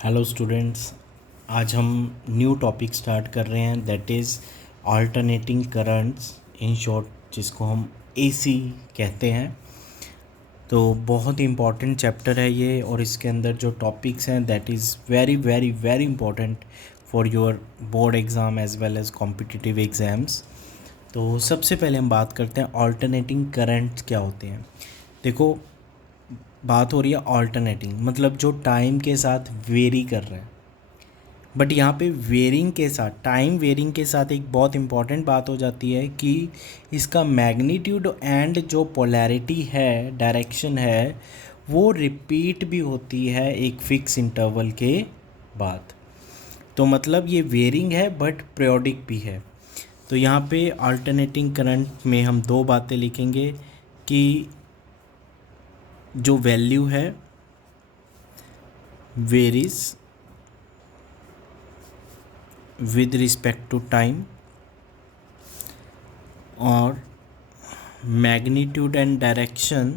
Hello students. आज हम new topic start कर रहे हैं, that is alternating currents, in short जिसको हम एसी कहते हैं। तो बहुत ही इम्पॉर्टेंट चैप्टर है ये, और इसके अंदर जो टॉपिक्स हैं that is very very very important for your board exam as well as competitive exams. तो सबसे पहले हम बात करते हैं अल्टरनेटिंग करंट्स क्या होते हैं। देखो, बात हो रही है अल्टरनेटिंग, मतलब जो टाइम के साथ वेरी कर रहे हैं। बट यहाँ पे वेरिंग के साथ, टाइम वेरिंग के साथ एक बहुत इंपॉर्टेंट बात हो जाती है कि इसका मैग्नीट्यूड एंड जो पोलैरिटी है, डायरेक्शन है, वो रिपीट भी होती है एक फिक्स इंटरवल के बाद। तो मतलब ये वेरिंग है बट पीरियोडिक भी है। तो यहाँ पे अल्टरनेटिंग करंट में हम दो बातें लिखेंगे कि जो वैल्यू है varies with respect to time, और magnitude and direction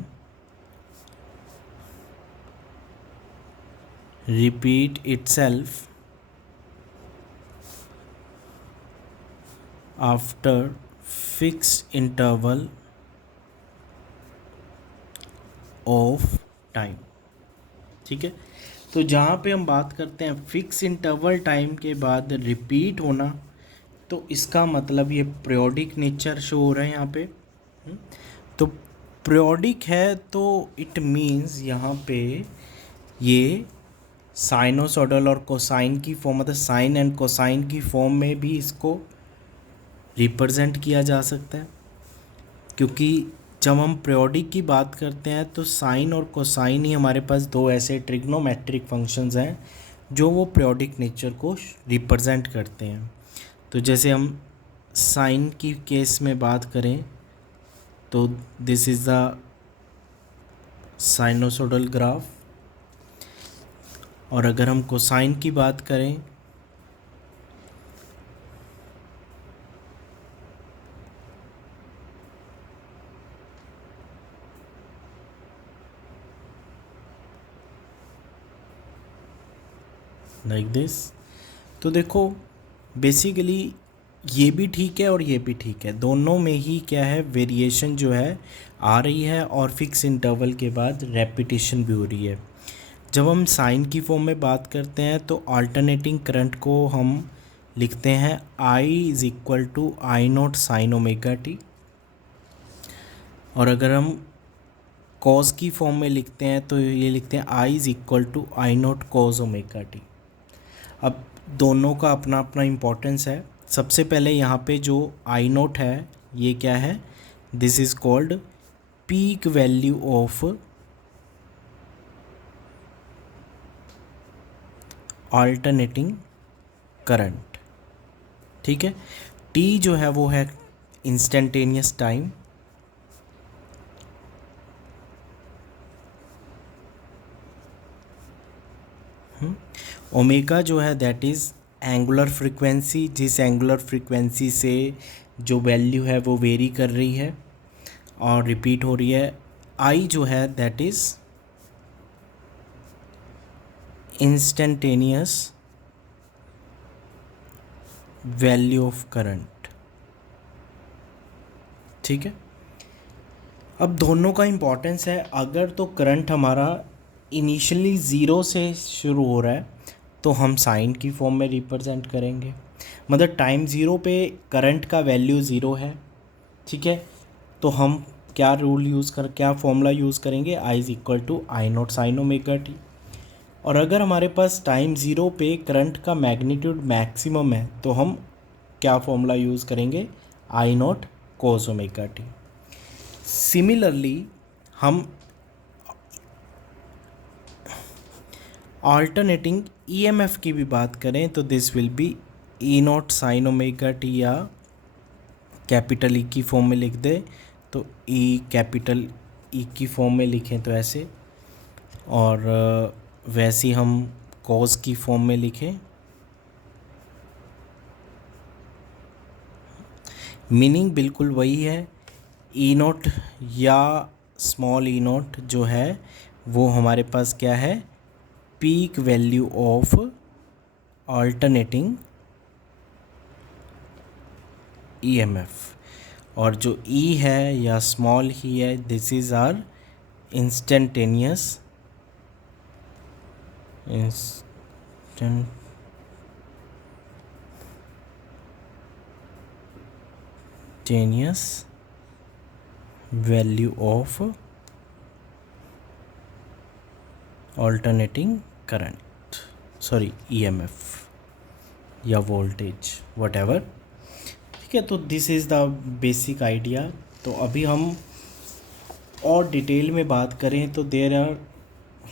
repeat itself after fixed interval of time। ठीक है, तो जहाँ पे हम बात करते हैं फिक्स इंटरवल टाइम के बाद रिपीट होना, तो इसका मतलब ये पीरियोडिक नेचर शो हो रहा है यहाँ पे। तो पीरियोडिक है तो इट मीन्स यहाँ पे ये साइनोसॉइडल और कोसाइन की फॉर्म, मतलब साइन एंड कोसाइन की फॉर्म में भी इसको रिप्रेजेंट किया जा सकता है। क्योंकि जब हम पीरियोडिक की बात करते हैं तो साइन और कोसाइन ही हमारे पास दो ऐसे ट्रिग्नोमेट्रिक फंक्शंस हैं जो वो पीरियोडिक नेचर को रिप्रेजेंट करते हैं। तो जैसे हम साइन की केस में बात करें तो this is the sinusoidal graph, और अगर हम कोसाइन की बात करें लाइक दिस, तो देखो बेसिकली ये भी ठीक है और ये भी ठीक है, दोनों में ही क्या है, वेरिएशन जो है आ रही है और फिक्स इंटरवल के बाद रेपिटेशन भी हो रही है। जब हम साइन की फॉर्म में बात करते हैं तो अल्टरनेटिंग करंट को हम लिखते हैं I is equal to I not sine omega t, और अगर हम कॉज की फॉर्म में लिखते हैं तो ये लिखते हैं I is equal to I not cos omega t. अब दोनों का अपना अपना इम्पोर्टेंस है। सबसे पहले यहाँ पे जो आई नोट है ये क्या है, this is called peak value of alternating current. ठीक है, टी जो है वो है इंस्टेंटेनियस टाइम, ओमेगा जो है दैट इज़ एंगुलर फ्रीक्वेंसी, जिस एंगुलर फ्रीक्वेंसी से जो वैल्यू है वो वेरी कर रही है और रिपीट हो रही है। आई जो है that is instantaneous value of current. ठीक है, अब दोनों का इम्पोर्टेंस है। अगर तो करंट हमारा इनिशियली ज़ीरो से शुरू हो रहा है तो हम साइन की फॉर्म में रिप्रेजेंट करेंगे, मतलब टाइम ज़ीरो पे करंट का वैल्यू ज़ीरो है। ठीक है, तो हम क्या फॉर्मूला यूज़ करेंगे, I is equal to I not sine omega t. और अगर हमारे पास टाइम ज़ीरो पे करंट का मैग्नीट्यूड मैक्सिमम है तो हम क्या फॉर्मूला यूज़ करेंगे, I not cos omega t. Similarly हम अल्टरनेटिंग ईएमएफ की भी बात करें तो this will be E not sine omega t, या कैपिटल ई की फॉर्म में लिख दे तो ई कैपिटल ई की फॉर्म में लिखें तो ऐसे, और वैसे ही हम कॉस की फॉर्म में लिखें। मीनिंग बिल्कुल वही है, ई नोट या स्मॉल ई नोट जो है वो हमारे पास क्या है, peak value of alternating EMF. और जो ई है या स्मॉल ही है, this is our instantaneous value of alternating current, sorry EMF या वोल्टेज वट एवर। ठीक है, तो this is the basic idea. तो अभी हम और डिटेल में बात करें तो देयर आर,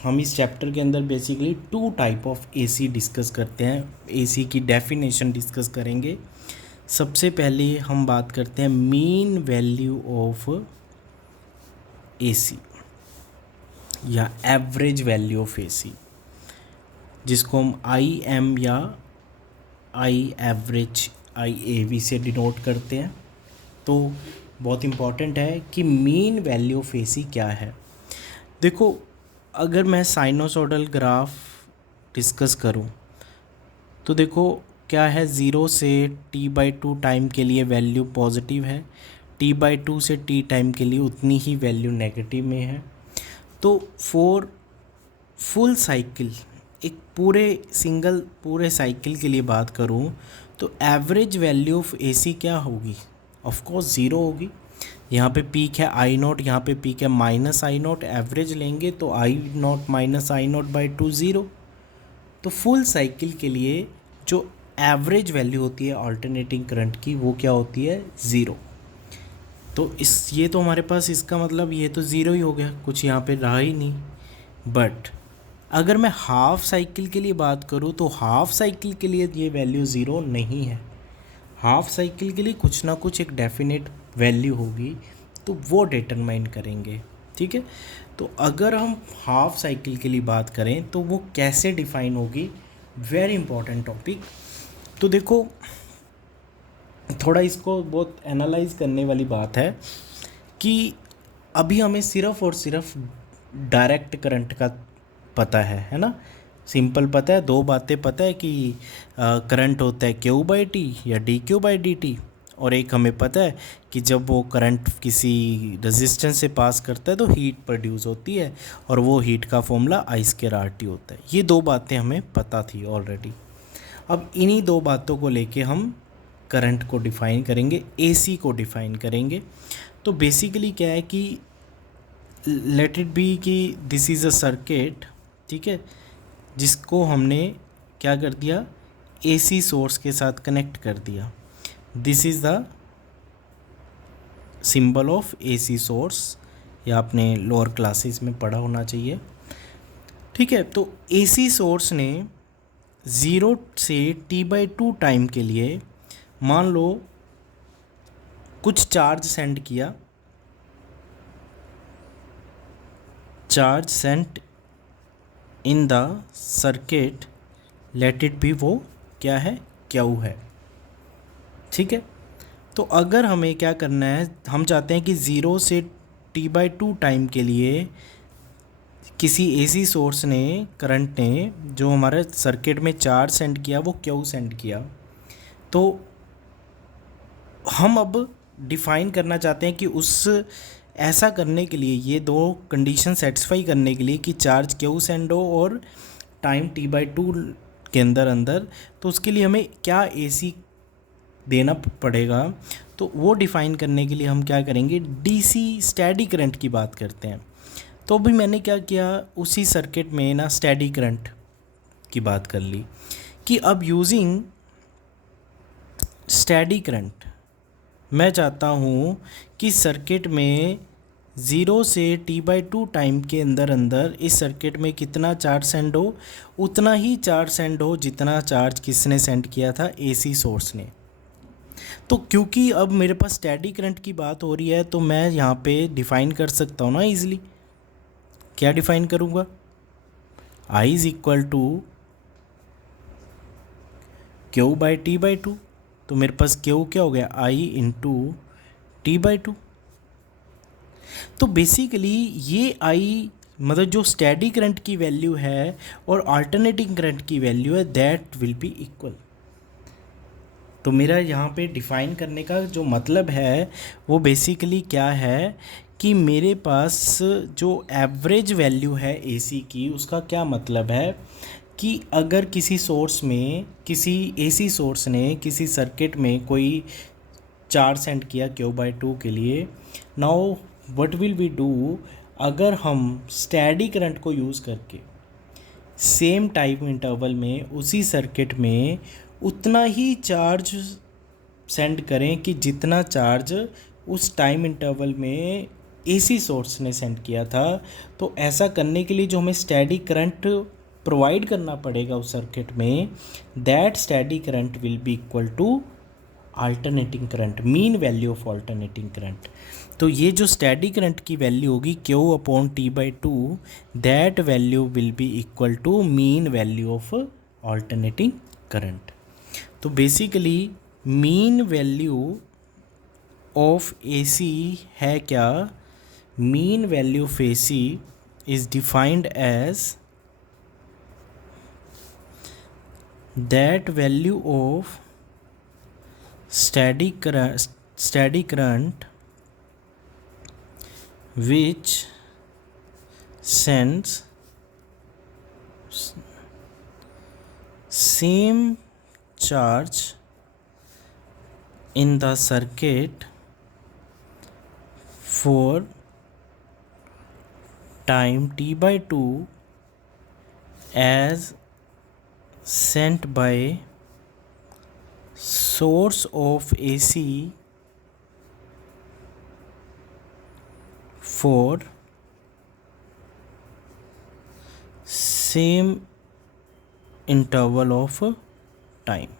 हम इस चैप्टर के अंदर basically 2 type of AC discuss करते हैं। एसी की डेफिनेशन डिस्कस करेंगे। सबसे पहले हम बात करते हैं मीन वैल्यू ऑफ एसी या एवरेज वैल्यू ऑफ एसी, जिसको हम आई एम या आई एवरेज IAV से डिनोट करते हैं। तो बहुत इम्पॉर्टेंट है कि मीन वैल्यू ऑफ एसी क्या है। देखो, अगर मैं साइनोसॉइडल ग्राफ डिस्कस करूं तो देखो क्या है, 0 से t/2 टाइम के लिए वैल्यू पॉजिटिव है, t/2 से t टाइम के लिए उतनी ही वैल्यू नेगेटिव में है। तो फॉर फुल साइकिल, एक पूरे साइकिल के लिए बात करूं तो एवरेज वैल्यू ऑफ एसी क्या होगी, ऑफ कोर्स 0 होगी। यहाँ पे पीक है I0, यहाँ पे पीक है -I0, एवरेज लेंगे तो I0 -I0/2 0। तो फुल साइकिल के लिए जो एवरेज वैल्यू होती है अल्टरनेटिंग करंट की, वो क्या होती है, 0। तो ये तो हमारे पास, इसका मतलब ये तो 0 ही हो गया, कुछ यहाँ पे रहा ही नहीं। बट अगर मैं हाफ साइकिल के लिए बात करूँ तो हाफ साइकिल के लिए ये वैल्यू 0 नहीं है। हाफ साइकिल के लिए कुछ ना कुछ एक डेफिनेट वैल्यू होगी, तो वो डिटरमाइन करेंगे। ठीक है, तो अगर हम हाफ साइकिल के लिए बात करें तो वो कैसे डिफाइन होगी, वेरी इंपॉर्टेंट टॉपिक। तो देखो, थोड़ा इसको बहुत एनालाइज करने वाली बात है कि अभी हमें सिर्फ़ और सिर्फ डायरेक्ट करंट का पता है ना, सिंपल पता है, 2 बातें पता है कि करंट होता है Q/T या dQ/dt, और एक हमें पता है कि जब वो करंट किसी रेजिस्टेंस से पास करता है तो हीट प्रोड्यूस होती है, और वो हीट का फॉर्मूला I²RT होता है। ये 2 बातें हमें पता थी ऑलरेडी। अब इन्हीं 2 बातों को लेके हम करंट को डिफ़ाइन करेंगे, एसी को डिफ़ाइन करेंगे। तो बेसिकली क्या है कि लेट इट बी कि दिस इज़ अ सर्किट, ठीक है, जिसको हमने क्या कर दिया, एसी सोर्स के साथ कनेक्ट कर दिया। This is the symbol of AC source, या आपने लोअर क्लासेस में पढ़ा होना चाहिए। ठीक है, तो एसी सोर्स ने 0 से t/2 टाइम के लिए मान लो कुछ चार्ज सेंड किया, charge sent in the circuit, let it be, वो क्या है, Q है। ठीक है, तो अगर हमें क्या करना है, हम चाहते हैं कि 0 से t/2 टाइम के लिए किसी एसी सोर्स ने, करंट ने, जो हमारे सर्किट में चार्ज सेंड किया वो Q सेंड किया। तो हम अब डिफ़ाइन करना चाहते हैं कि ऐसा करने के लिए, ये 2 कंडीशन सेटिस्फाई करने के लिए कि चार्ज Q सेंड हो और टाइम t/2 के अंदर, तो उसके लिए हमें क्या एसी देना पड़ेगा। तो वो डिफ़ाइन करने के लिए हम क्या करेंगे, डीसी स्टैडी करंट की बात करते हैं। तो अभी मैंने क्या किया, उसी सर्किट में ना स्टैडी करंट की बात कर ली कि अब यूजिंग स्टैडी करंट मैं चाहता हूँ कि सर्किट में 0 से t/2 टाइम के अंदर इस सर्किट में कितना चार्ज सेंड हो, उतना ही चार्ज सेंड हो जितना चार्ज किसने सेंड किया था, एसी सोर्स ने। तो क्योंकि अब मेरे पास स्टैडी करंट की बात हो रही है तो मैं यहाँ पे डिफ़ाइन कर सकता हूँ ना ईज़िली। क्या डिफ़ाइन करूँगा, I is equal to Q/T/2। तो मेरे पास Q क्या हो गया, I इंटू T/2। तो बेसिकली ये I मतलब जो स्टेडी करंट की वैल्यू है और अल्टरनेटिंग करंट की वैल्यू है, दैट विल बी इक्वल। तो मेरा यहाँ पे डिफ़ाइन करने का जो मतलब है वो बेसिकली क्या है कि मेरे पास जो एवरेज वैल्यू है एसी की, उसका क्या मतलब है कि अगर किसी सोर्स में, किसी एसी सोर्स ने किसी सर्किट में कोई चार्ज सेंड किया Q/2 के लिए, now what will we do, अगर हम स्टेडी करंट को यूज़ करके सेम टाइम इंटरवल में उसी सर्किट में उतना ही चार्ज सेंड करें कि जितना चार्ज उस टाइम इंटरवल में एसी सोर्स ने सेंड किया था, तो ऐसा करने के लिए जो हमें स्टेडी करंट प्रोवाइड करना पड़ेगा उस सर्किट में, that steady current will be equal to alternating current, mean value of alternating current. तो ये जो स्टेडी करंट की वैल्यू होगी Q/T/2, that value will be equal to mean value of alternating current. तो basically mean value of AC है क्या, mean value of AC is defined as that value of steady current which sends same charge in the circuit for time T/2 as sent by source of AC for same interval of time।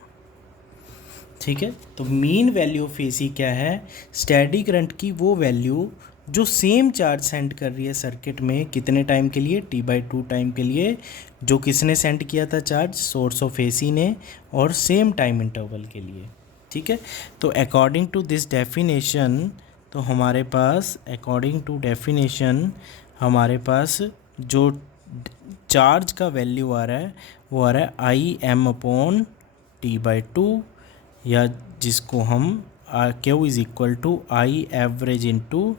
ठीक है, तो mean value of AC क्या है, steady current की वो value जो same charge sent कर रही है सर्किट में, कितने टाइम के लिए, T/2 टाइम के लिए, जो किसने सेंड किया था चार्ज, सोर्स ऑफ AC ने, और सेम टाइम इंटरवल के लिए। ठीक है, तो अकॉर्डिंग टू दिस डेफिनेशन, तो हमारे पास अकॉर्डिंग टू डेफिनेशन हमारे पास जो चार्ज का वैल्यू आ रहा है वो आ रहा है Im/T/2, या जिसको हम Q is equal to I average into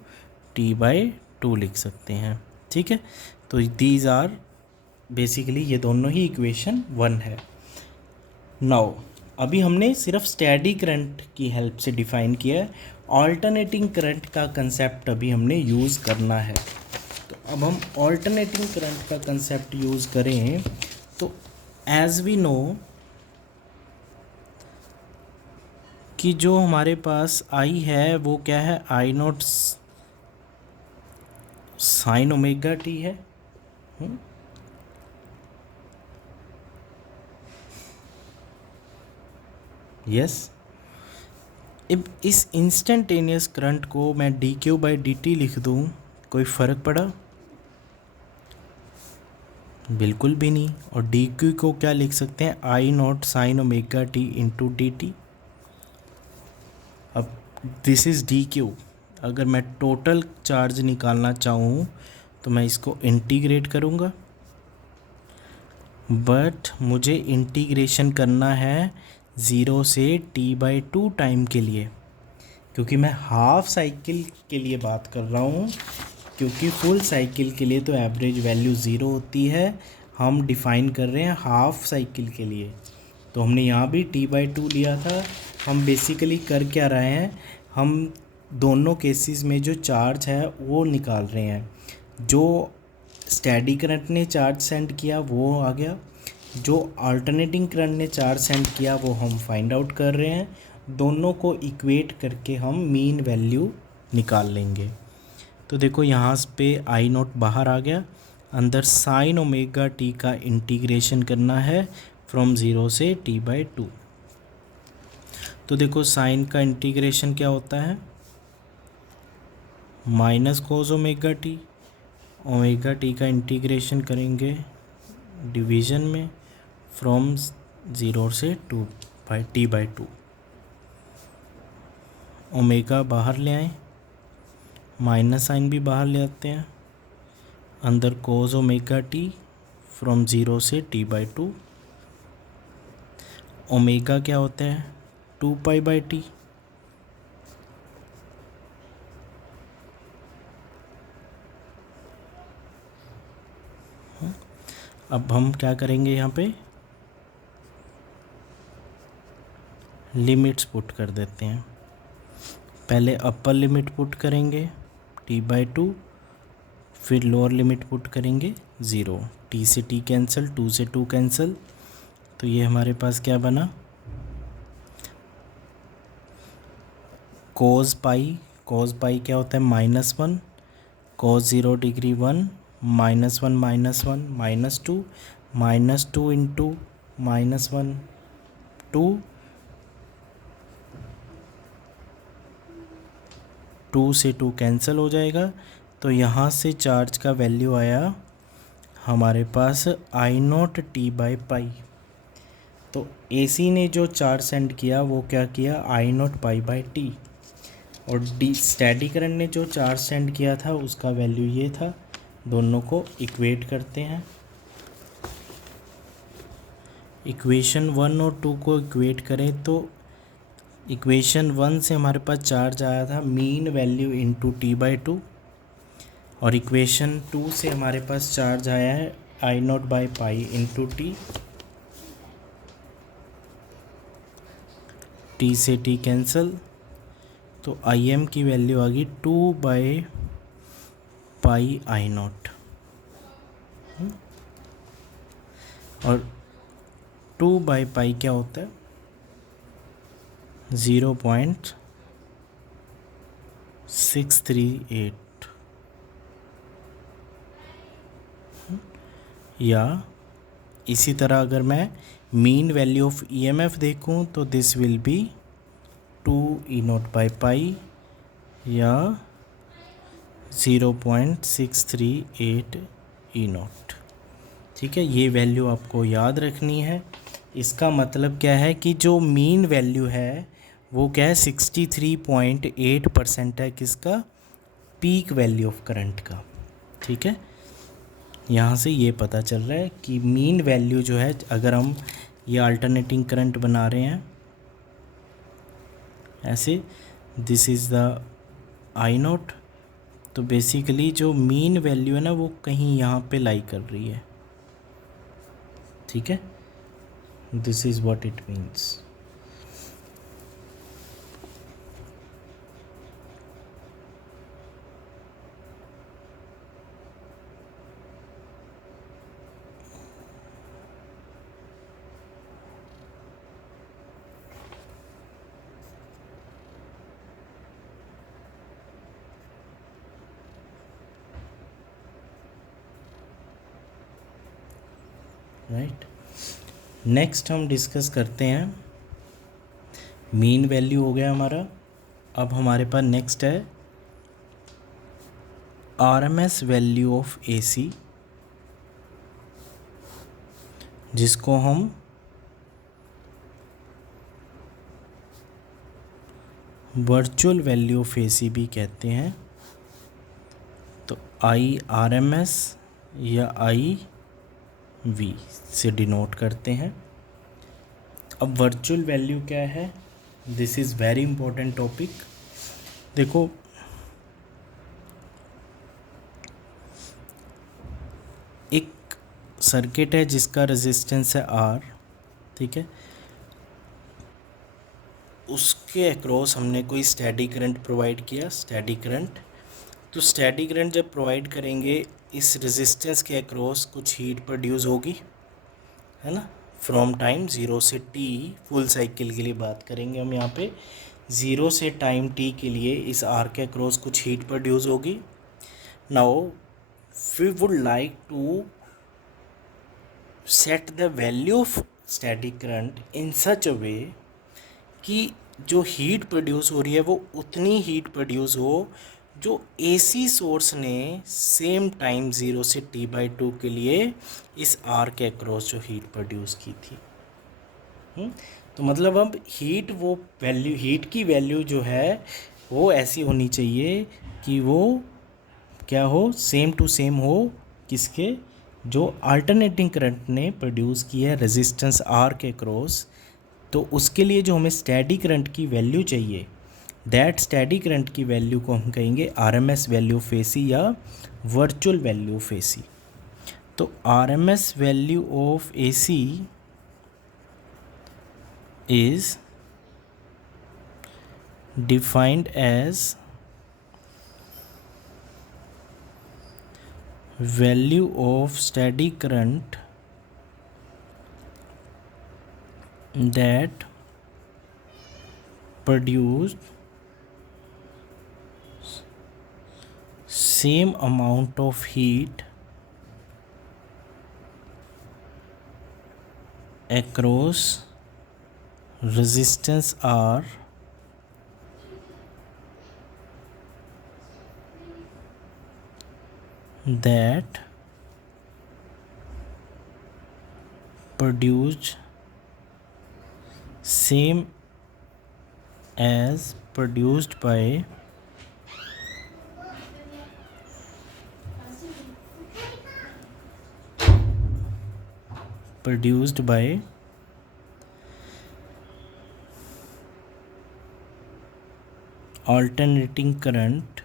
T/2 लिख सकते हैं। ठीक है, तो दीज आर बेसिकली ये दोनों ही इक्वेशन 1 है। नाउ अभी हमने सिर्फ स्टेडी करंट की हेल्प से डिफ़ाइन किया है, ऑल्टरनेटिंग करंट का कंसेप्ट अभी हमने यूज़ करना है। तो अब हम ऑल्टरनेटिंग करंट का कंसेप्ट यूज़ करें, तो एज वी नो कि जो हमारे पास I है वो क्या है, I0 sin ओमेगा t है। यस, अब इस इंस्टेंटेनियस करंट को मैं dQ/dt लिख दूं, कोई फ़र्क पड़ा, बिल्कुल भी नहीं। और dQ को क्या लिख सकते हैं, I0 sin omega t into dt। अब दिस इज़ dQ, अगर मैं टोटल चार्ज निकालना चाहूँ तो मैं इसको इंटीग्रेट करूँगा, बट मुझे इंटीग्रेशन करना है 0 से T/2 टाइम के लिए, क्योंकि मैं हाफ साइकिल के लिए बात कर रहा हूँ, क्योंकि फुल साइकिल के लिए तो एवरेज वैल्यू 0 होती है, हम डिफ़ाइन कर रहे हैं हाफ साइकिल के लिए। तो हमने यहाँ भी T/2 लिया था। हम बेसिकली कर क्या रहे हैं, हम दोनों केसेस में जो चार्ज है वो निकाल रहे हैं। जो स्टेडी करंट ने चार्ज सेंड किया वो आ गया, जो अल्टरनेटिंग करंट ने चार्ज सेंड किया वो हम फाइंड आउट कर रहे हैं। दोनों को इक्वेट करके हम मीन वैल्यू निकाल लेंगे। तो देखो यहाँ पे I0 बाहर आ गया, अंदर साइन ओमेगा t का इंटीग्रेशन करना है फ्रॉम 0 से T/2। तो देखो साइन का इंटीग्रेशन क्या होता है, minus cos omega T, omega T का इंटीग्रेशन करेंगे डिवीज़न में फ्रॉम 0 से T/2। ओमेगा बाहर ले आए, माइनस साइन भी बाहर ले आते हैं, अंदर कोस ओमेगा टी फ्रॉम 0 से t/2। ओमेगा क्या होता है 2π/t। अब हम क्या करेंगे यहाँ पे लिमिट्स पुट कर देते हैं। पहले अपर लिमिट पुट करेंगे t/2, फिर लोअर लिमिट पुट करेंगे 0। t से t कैंसिल, 2 से 2 कैंसिल, तो ये हमारे पास क्या बना कोस पाई। कोस पाई क्या होता है -1, कोस 0 डिग्री 1, -1 -1 -2, -2 इंटू -1 2, 2 से 2 कैंसिल हो जाएगा। तो यहाँ से चार्ज का वैल्यू आया हमारे पास I0t/पाई। तो AC ने जो चार्ज सेंड किया वो क्या किया I0π/t, और डी स्टैडी करंट ने जो चार्ज सेंड किया था उसका वैल्यू ये था। दोनों को इक्वेट करते हैं। इक्वेशन 1 और 2 को इक्वेट करें तो इक्वेशन 1 से हमारे पास चार्ज आया था मीन वैल्यू इनटू t/2, और इक्वेशन 2 से हमारे पास चार्ज आया है I0/π इंटू टी। टी से टी कैंसिल, तो Im की वैल्यू आ गई 2/πI0। और 2/π क्या होता है 0.638। या इसी तरह अगर मैं मीन वैल्यू ऑफ EMF देखूं तो दिस विल बी 2E0/π या 0.638 E0। ठीक है, ये वैल्यू आपको याद रखनी है। इसका मतलब क्या है कि जो मीन वैल्यू है वो क्या है 63.8% है किसका पीक वैल्यू ऑफ करंट का। ठीक है, यहाँ से ये पता चल रहा है कि मीन वैल्यू जो है, अगर हम ये अल्टरनेटिंग करंट बना रहे हैं ऐसे, दिस इज़ द I0, तो बेसिकली जो मीन वैल्यू है ना वो कहीं यहाँ पे लाई कर रही है। ठीक है, this is what it means. Right, next हम डिस्कस करते हैं मीन वैल्यू हो गया हमारा। अब हमारे पास नेक्स्ट है RMS वैल्यू ऑफ AC, जिसको हम वर्चुअल वैल्यू ऑफ AC भी कहते हैं। तो IRMS या IV से डिनोट करते हैं। अब वर्चुअल वैल्यू क्या है, this is very important topic. देखो, एक सर्किट है जिसका रेजिस्टेंस है R, ठीक है, उसके अक्रॉस हमने कोई स्टैडी करंट प्रोवाइड किया, स्टैडी करंट। तो स्टैडी करंट जब प्रोवाइड करेंगे इस रेजिस्टेंस के अक्रॉस कुछ हीट प्रोड्यूस होगी, है ना, फ्रॉम टाइम 0 से t, फुल साइकिल के लिए बात करेंगे हम यहाँ पे। 0 से टाइम t के लिए इस R के अक्रॉस कुछ हीट प्रोड्यूस होगी। Now we would like to set the value of static current in such a way कि जो हीट प्रोड्यूस हो रही है वो उतनी हीट प्रोड्यूस हो जो AC सोर्स ने सेम टाइम 0 से t/2 के लिए इस R के अक्रॉस जो हीट प्रोड्यूस की थी। तो मतलब अब हीट, वो वैल्यू, हीट की वैल्यू जो है वो ऐसी होनी चाहिए कि वो क्या हो, सेम टू सेम हो किसके, जो अल्टरनेटिंग करंट ने प्रोड्यूस किया है रेजिस्टेंस आर के क्रॉस, तो उसके लिए जो हमें स्टैडी करंट की वैल्यू चाहिए, दैट स्टैडी करंट की वैल्यू को हम कहेंगे आरएमएस वैल्यू ऑफ एसी या वर्चुअल वैल्यू ऑफ एसी। तो RMS value of AC is defined as value of steady current that produced same amount of heat across resistance R that produced same as produced by alternating current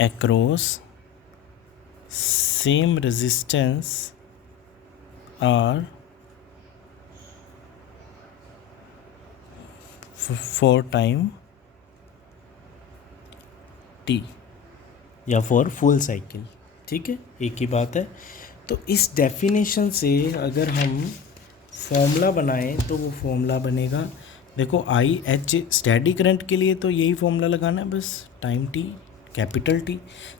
across same resistance R for time t या for full cycle. ठीक है, एक ही बात है। तो इस definition से अगर हम फॉर्मूला बनाएं तो वो फॉर्मूला बनेगा, देखो आई एच स्टैडी करंट के लिए तो यही फॉर्मूला लगाना है बस, टाइम टी कैपिटल टी।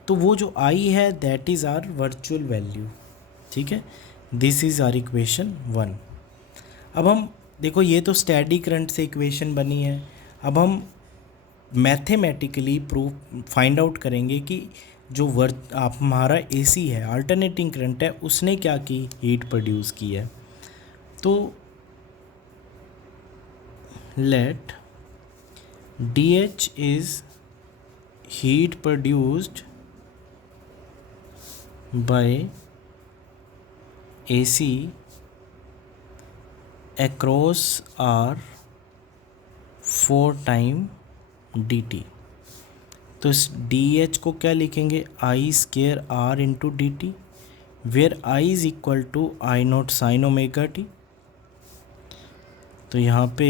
तो वो जो आई है that is our virtual value. ठीक है, दिस इज़ आर इक्वेशन 1। अब हम देखो ये तो स्टैडी करंट से इक्वेशन बनी है, अब हम मैथमेटिकली प्रूफ फाइंड आउट करेंगे कि जो आप हमारा एसी है अल्टरनेटिंग करंट है उसने क्या की, हीट प्रोड्यूस की है। तो let D H is heat produced by AC across R for time dt। तो इस डी एच को क्या लिखेंगे, I square R into D T, where I is equal to I not sine omega T. तो यहाँ पे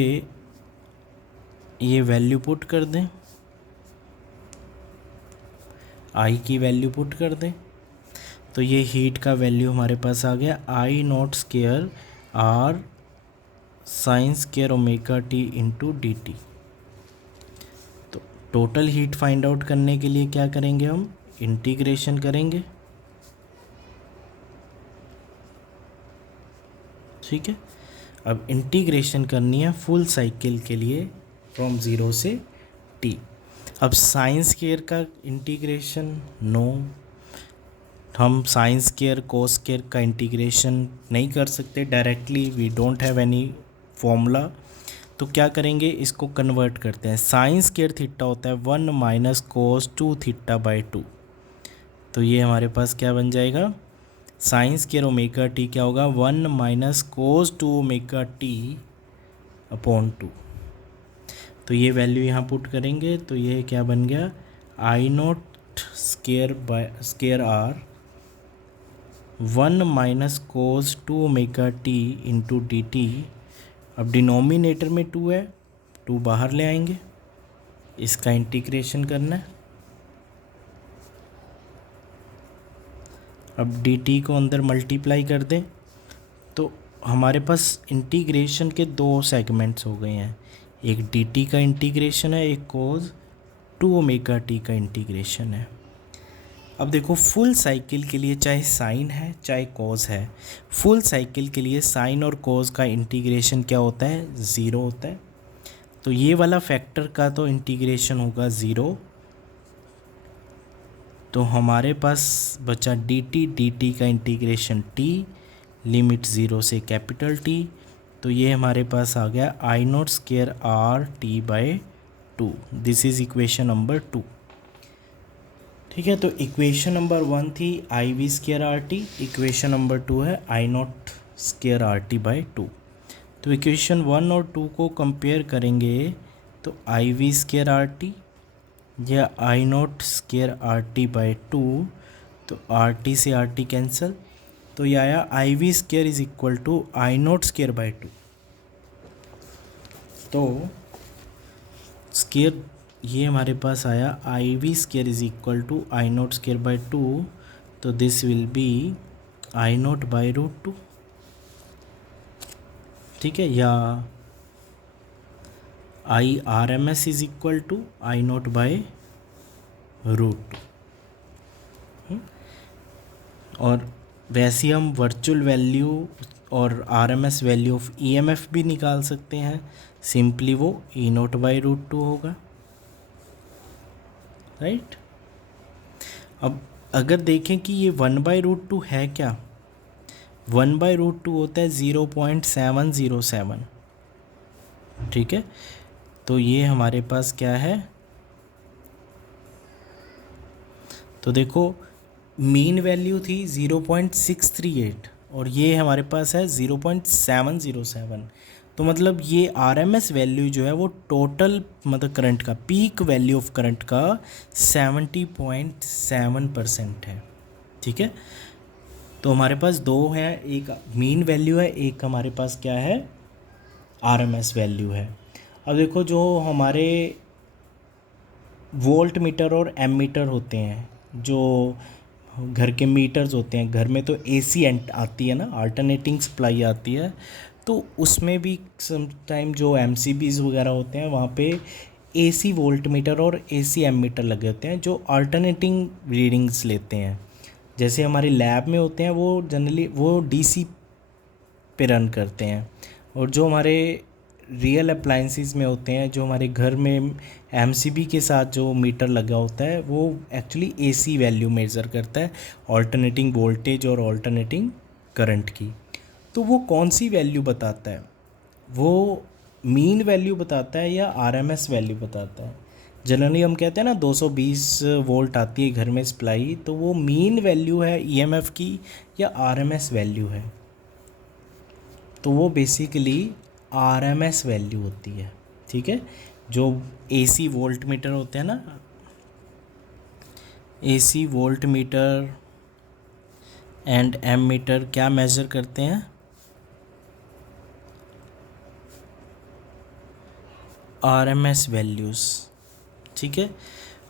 ये value put कर दें, आई की वैल्यू पुट कर दें, तो ये हीट का वैल्यू हमारे पास आ गया I not square R sine square omega t into D t. तो टोटल हीट फाइंड आउट करने के लिए क्या करेंगे, हम इंटीग्रेशन करेंगे। ठीक है, अब इंटीग्रेशन करनी है फुल साइकिल के लिए फ्रॉम 0 से t। अब साइन स्केयर का इंटीग्रेशन नो, हम साइन स्केयर कोस स्केयर का इंटीग्रेशन नहीं कर सकते directly, we don't have any formula. तो क्या करेंगे, इसको कन्वर्ट करते हैं। साइन स्केयर थीटा होता है 1 माइनस कोस 2 थीटा बाई 2। तो ये हमारे पास क्या बन जाएगा, साइन स्केयर ओमेगा टी क्या होगा, 1 minus cos 2 omega T upon 2। तो ये वैल्यू यहाँ पुट करेंगे तो ये क्या बन गया, I not square R 1 minus cos 2 omega t into D t. अब डिनोमिनेटर में 2 है, 2 बाहर ले आएंगे, इसका इंटीग्रेशन करना है। अब डी टी को अंदर मल्टीप्लाई कर दें तो हमारे पास इंटीग्रेशन के 2 सेगमेंट्स हो गए हैं, एक डी टी का इंटीग्रेशन है, एक कोस 2 ओमेगा टी का इंटीग्रेशन है। अब देखो फुल साइकिल के लिए चाहे साइन है चाहे कॉस है, फुल साइकिल के लिए साइन और कॉस का इंटीग्रेशन क्या होता है, 0 होता है। तो ये वाला फैक्टर का तो इंटीग्रेशन होगा 0। तो हमारे पास बचा डी टी का इंटीग्रेशन t, लिमिट 0 से कैपिटल T। तो ये हमारे पास आ गया I not square R t by 2। This is equation number 2। ठीक है, तो इक्वेशन नंबर 1 थी I v square R t, equation number 2 है I not square R t by 2। तो इक्वेशन 1 और 2 को कंपेयर करेंगे तो I v square R t या I not square R t by 2, तो आर टी से आर टी कैंसिल, तो ये आया I v square is equal to I not square by 2। तो स्केयर ये हमारे पास आया I v square is equal to I not square by 2, तो this will be I not by root 2। ठीक है, या I R M S is equal to I not by root 2। और वैसे हम वर्चुअल वैल्यू और R M S value of E M F भी निकाल सकते हैं, सिंपली वो ई नॉट बाई रूट 2 होगा, राइट। अब अगर देखें कि ये 1/√2 है क्या, 1/√2 होता है 0.707। ठीक है, तो ये हमारे पास क्या है, तो देखो मीन वैल्यू थी 0.638 और ये हमारे पास है 0.707। तो मतलब ये आर एम एस वैल्यू जो है वो टोटल मतलब करंट का पीक वैल्यू ऑफ करंट का 70.7% है। ठीक है, तो हमारे पास दो है, एक मीन वैल्यू है, एक हमारे पास क्या है आर एम एस वैल्यू है। अब देखो जो हमारे वोल्ट मीटर और एम मीटर होते हैं, जो घर के मीटर्स होते हैं, घर में तो एसी आती है ना, अल्टरनेटिंग सप्लाई आती है, तो उसमें भी सम टाइम जो एमसीबीज़ वगैरह होते हैं वहाँ पे एसी वोल्ट मीटर और एसी एम मीटर लगे होते हैं जो अल्टरनेटिंग रीडिंग्स लेते हैं। जैसे हमारे लैब में होते हैं वो जनरली वो डीसी पे रन करते हैं, और जो हमारे रियल अप्लाइंसेस में होते हैं, जो हमारे घर में एमसीबी के साथ जो मीटर लगा होता है वो एक्चुअली एसी वैल्यू मेज़र करता है, ऑल्टरनेटिंग वोल्टेज और ऑल्टरनेटिंग करंट की। तो वो कौन सी वैल्यू बताता है, वो मीन वैल्यू बताता है या आरएमएस वैल्यू बताता है। जनरली हम कहते हैं ना 220 वोल्ट आती है घर में सप्लाई, तो वो मीन वैल्यू है ईएमएफ की या आरएमएस वैल्यू है, तो वो बेसिकली आरएमएस वैल्यू होती है। ठीक है, जो एसी वोल्ट मीटर होते हैं ना, AC voltmeter and ammeter क्या मेज़र करते हैं, आरएमएस वैल्यूज़। ठीक है,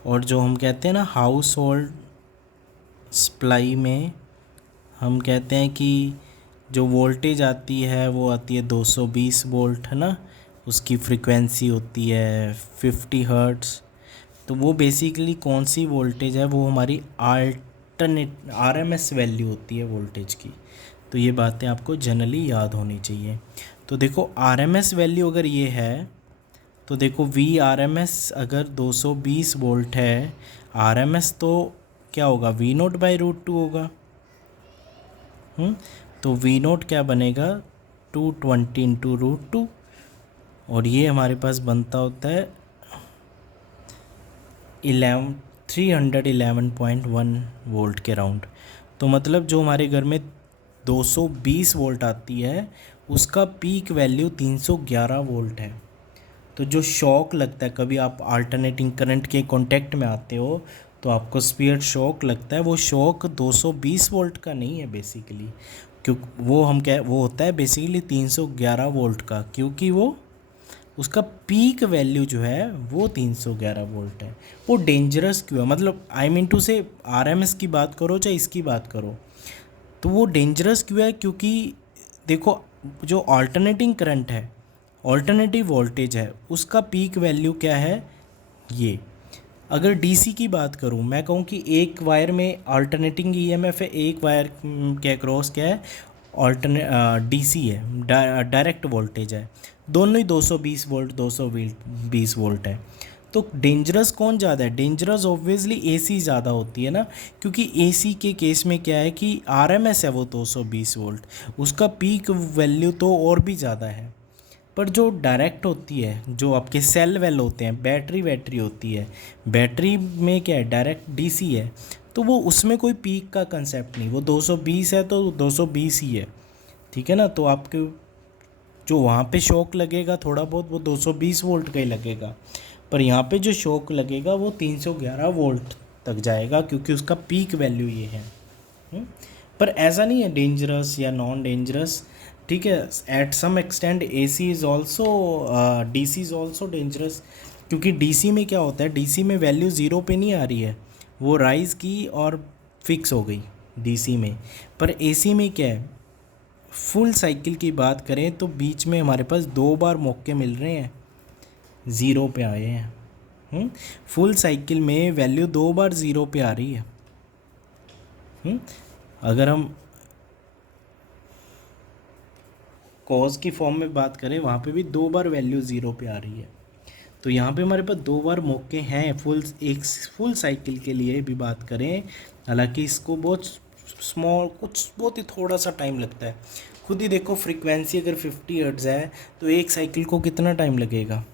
और जो हम कहते हैं ना हाउस होल्ड सप्लाई में हम कहते हैं कि जो वोल्टेज आती है वो आती है 220 वोल्ट, है ना, उसकी फ्रीक्वेंसी होती है 50 हर्ट्ज़। तो वो बेसिकली कौन सी वोल्टेज है, वो हमारी अल्टरनेट आरएमएस वैल्यू होती है वोल्टेज की। तो ये बातें आपको जनरली याद होनी चाहिए। तो देखो आरएमएस वैल्यू अगर ये है तो देखो वी आर एम एस अगर 220 वोल्ट है, आर एम एस तो क्या होगा वी नोट बाई रूट 2 होगा। तो वी नोट क्या बनेगा 220 इंटू रूट 2, और ये हमारे पास बनता होता है 311.1 वोल्ट के राउंड। तो मतलब जो हमारे घर में 220 वोल्ट आती है उसका पीक वैल्यू 311 वोल्ट है। तो जो शॉक लगता है, कभी आप अल्टरनेटिंग करंट के कांटेक्ट में आते हो तो आपको स्पीड शॉक लगता है, वो शॉक 220 वोल्ट का नहीं है बेसिकली, क्योंकि वो हम क्या वो होता है बेसिकली 311 वोल्ट का, क्योंकि वो उसका पीक वैल्यू जो है वो 311 वोल्ट है। वो डेंजरस क्यों है, मतलब आई मीन टू से आरएमएस की बात करो चाहे इसकी बात करो, तो वो डेंजरस क्यों है, क्योंकि देखो जो अल्टरनेटिंग करंट है, ऑल्टरनेटिव वोल्टेज है, उसका पीक वैल्यू क्या है ये। अगर डीसी की बात करूँ, मैं कहूँ कि एक वायर में अल्टरनेटिंग ईएमएफ है, एक वायर के अक्रॉस क्या है डीसी है, डायरेक्ट वोल्टेज है, दोनों ही 220 वोल्ट 220 वोल्ट है। तो डेंजरस कौन ज़्यादा है, डेंजरस ऑब्वियसली एसी ज़्यादा होती है ना, क्योंकि एसी के केस में क्या है कि आरएमएस है वो 220 वोल्ट, उसका पीक वैल्यू तो और भी ज़्यादा है। पर जो डायरेक्ट होती है, जो आपके सेल वेल होते हैं, बैटरी होती है, बैटरी में क्या है, डायरेक्ट डीसी है, तो वो उसमें कोई पीक का कंसेप्ट नहीं, वो 220 है तो 220 ही है, ठीक है ना। तो आपके जो वहाँ पे शॉक लगेगा थोड़ा बहुत, वो 220 वोल्ट का ही लगेगा, पर यहाँ पे जो शॉक लगेगा वो 311 वोल्ट तक जाएगा, क्योंकि उसका पीक वैल्यू ये है। हम्म? पर ऐसा नहीं है डेंजरस या नॉन डेंजरस, ठीक है। At some extend AC is also, DC is also dangerous, क्योंकि डीसी में क्या होता है, डीसी में वैल्यू ज़ीरो पे नहीं आ रही है, वो राइज़ की और फिक्स हो गई डीसी में। पर एसी में क्या है, फुल साइकिल की बात करें तो बीच में हमारे पास 2 बार मौके मिल रहे हैं, ज़ीरो पे आए हैं। फुल साइकिल में वैल्यू 2 बार ज़ीरो पे आ रही है। अगर हम कॉज की फॉर्म में बात करें, वहाँ पे भी 2 बार वैल्यू ज़ीरो पे आ रही है। तो यहाँ पे हमारे पास 2 बार मौके हैं एक फुल साइकिल के लिए भी बात करें। हालांकि इसको बहुत स्मॉल, कुछ बहुत ही थोड़ा सा टाइम लगता है। खुद ही देखो, फ्रीक्वेंसी अगर 50 हर्ट्ज़ है तो एक साइकिल को कितना टाइम लगेगा,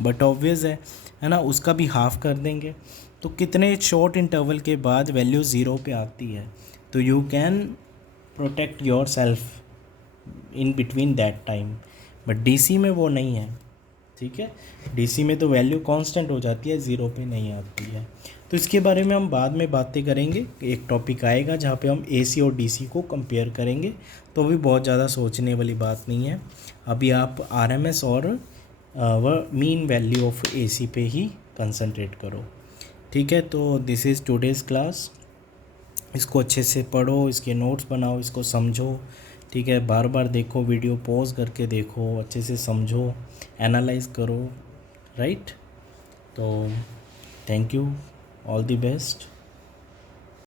बट ऑब्वियस है ना, उसका भी हाफ कर देंगे। तो कितने शॉर्ट इंटरवल के बाद वैल्यू ज़ीरो पे आती है, तो you can protect your self in between that time. But DC में वो नहीं है, ठीक है। डीसी में तो वैल्यू कांस्टेंट हो जाती है, ज़ीरो पे नहीं आती है। तो इसके बारे में हम बाद में बातें करेंगे, एक टॉपिक आएगा जहाँ पे हम एसी और डीसी को कंपेयर करेंगे, तो भी बहुत ज़्यादा सोचने वाली बात नहीं है। अभी आप आरएमएस और वह मीन वैल्यू ऑफ एसी पे ही कंसंट्रेट करो, ठीक है। तो दिस इज़ टुडेज़ क्लास। इसको अच्छे से पढ़ो, इसके नोट्स बनाओ, इसको समझो, ठीक है। बार बार देखो, वीडियो पॉज करके देखो, अच्छे से समझो, एनालाइज करो, राइट। तो thank you, all the best.